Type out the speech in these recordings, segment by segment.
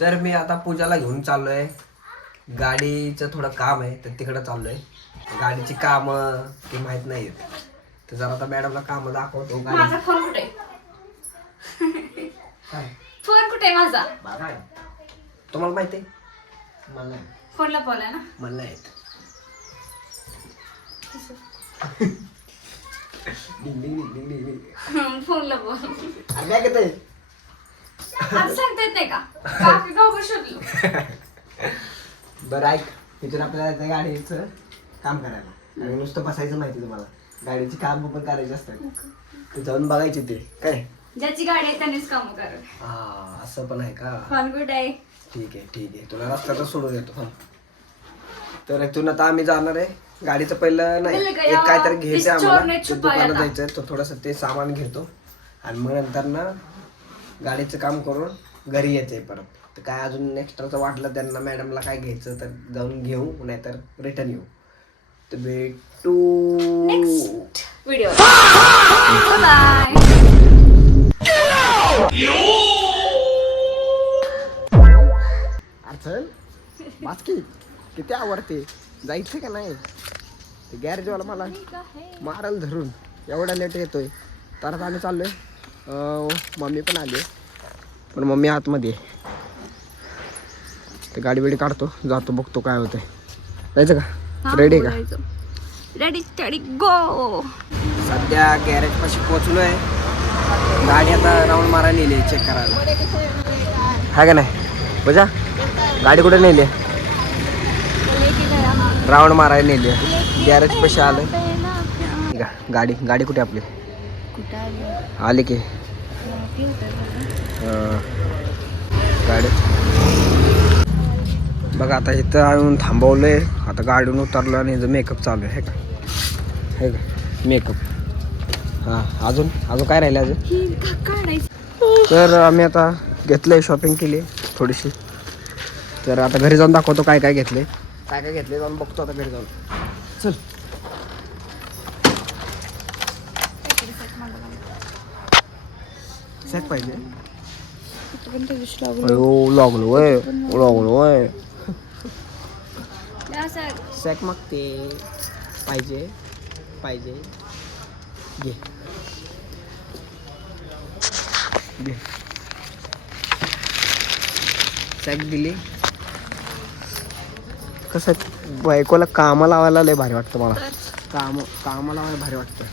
तर मी आता पूजाला घेऊन चाललोय. गाडीचं थोडं काम आहे तर तिकडं चाललोय. गाडीची काम ते माहित नाहीत तर जरा आता मॅडमला काम दाखवतो. माझा फोन कुठे फोन कुठे माझा तुम्हाला माहिती आहे? मला फोनला बोला ना. मला येत फोनला बोल. काय घेत आज सांगता येत नाही का काकी गाव शोधलो. बरं ऐक, तिथून आपल्याला गाडीचं काम करायला आणि नुसतं बसायचं माहिती तुम्हाला. गाडीची काम पण करायची असतात ते जाऊन बघायचे ते काय. ज्याची गाडी आहे त्यानेच काम कर. हा असं पण आहे का. फोन कुठे आहे. ठीक आहे ठीक आहे, तुला रस्त्यातच सोडून येतो. तर इथून आता आम्ही जाणार आहे. गाडीचं पहिलं नाही एक काहीतरी घ्यायचं आम्हाला, ते दुकानात जायचं आहे. तो थोडंसं ते सामान घेतो आणि मग नंतर ना गाडीचं काम करून घरी यायचंय परत. तर काय अजून एक्स्ट्राचं वाटलं त्यांना मॅडमला काय घ्यायचं तर जाऊन घेऊ, नाहीतर रिटर्न येऊ. तर भेटू नेक्स्ट व्हिडिओ. बाय. चल बाकी किती आवडते, जायचं का नाही. ते गॅरेजवाला मला मारायला धरून एवढा लेट येतोय. तर आता आम्ही चाललोय. मम्मी पण आली पण मम्मी आतमध्ये. ते गाडी बिडी काढतो, जातो, बघतो काय होतंय. जायचं का. रेडी आहे का. रेडी स्टडी गो. सध्या गॅरेज पाशी पोहोचलो आहे. गाडी आता राऊंड मारायला नेली चेक करायला. हा का नाही बजा. गाडी कुठे नेली. राऊंड मारायला नेली. गॅरेज पाशी आलं. गाडी गाडी कुठे आपली आली की गाडी बघा. आता इथं आणून थांबवलंय. आता गाडीवरून उतरलो आणि मेकअप चालू आहे का. हे का मेकअप. हां अजून अजून काय राहिलं अजून. तर आम्ही आता घेतलंय, शॉपिंग केली थोडीशी. तर आता घरी जाऊन दाखवतो काय काय घेतले, काय काय घेतले जाऊन बघतो आता घरी जाऊन. चल. सॅक पाहिजे. लागलो वय लागलो वय. सॅक मागते. पाहिजे पाहिजे घे घे. सॅक दिली. कसं बायकोला कामाला लावायला लय भारी वाटतं मला. कामाला लावायला भारी वाटतं.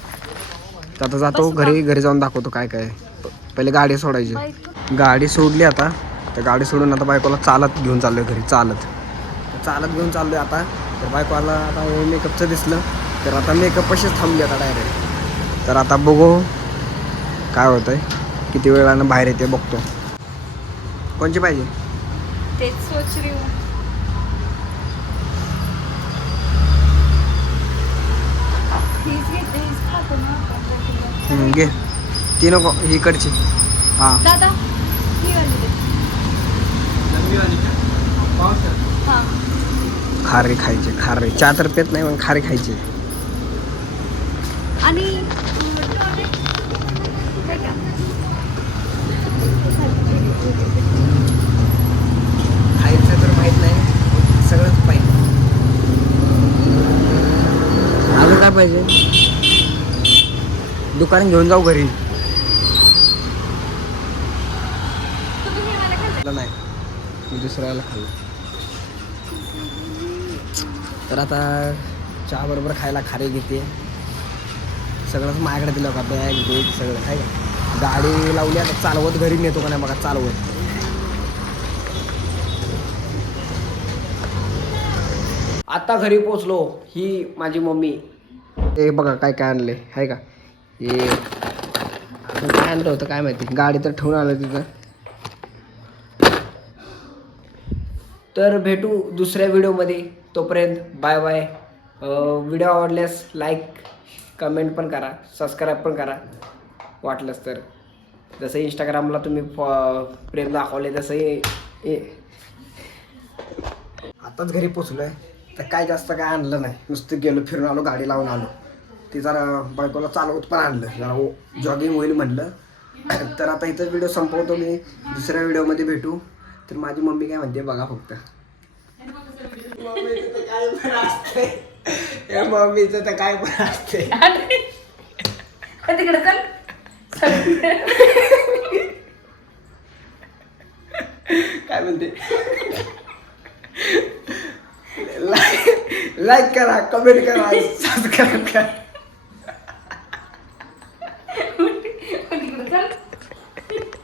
तर आता जातो घरी जाऊन दाखवतो काय काय. पहिले गाडी सोडायची. गाडी सोडली आता. तर गाडी सोडून आता बायकोला चालत घेऊन चाललोय घरी. चालत घेऊन चाललोय आता. तर बायकोला आता मेकअपचं दिसलं तर आता मेकअप पशीच थांबली आता डायरेक्ट. तर आता बघू काय होतंय, किती वेळानं बाहेर येते बघतो. कोणची पाहिजे तेच सोच रही हूं. घे ती नको, ही इकडची. हां दादा ही वाली दे. हां खारी खायचे. खारी चहा तर पेत नाही पण खारी खायची. आणि खायचं तर माहित नाही, सगळंच पाहिजे. अजून काय पाहिजे. दुकान घेऊन जाऊ घरी. नाही मी दुसऱ्याला खाल्लं. तर आता चहा बरोबर खायला खारी घेते. सगळंच माझ्याकडे दिलं का, बॅग बेग सगळं आहे का. गाडी लावली आता चालवत घरी नेतो का नाही बघा. चालवत आता घरी पोचलो. ही माझी मम्मी. हे बघा काय काय आणले आहे का. हे काय आणलं होतं काय माहिती. गाडी तर ठेवून आलं तिथं. तर भेटू दुसऱ्या व्हिडिओमध्ये. तोपर्यंत बाय बाय. व्हिडिओ आवडल्यास लाईक कमेंट पण करा, सबस्क्राईब पण करा वाटलंच तर. जसं इंस्टाग्रामला तुम्ही प्रेम दाखवले तसंही आताच घरी पोचलो आहे. तर काय जास्त काय आणलं नाही, नुसतं गेलो फिरून आलो, गाडी लावून आलो. ते जरा बायकोला चालवत पण आणलं, जरा जॉगिंग होईल म्हटलं. तर आता इथं व्हिडिओ संपवतो मी. दुसऱ्या व्हिडिओमध्ये भेटू. तर माझी मम्मी काय म्हणते बघा फक्त. मम्मीचं तर काय पण असते, या मम्मीचं तर काय पण असते. तिकडे चल. काय म्हणते, लाईक करा, कमेंट करा, सबस्क्राईब करा.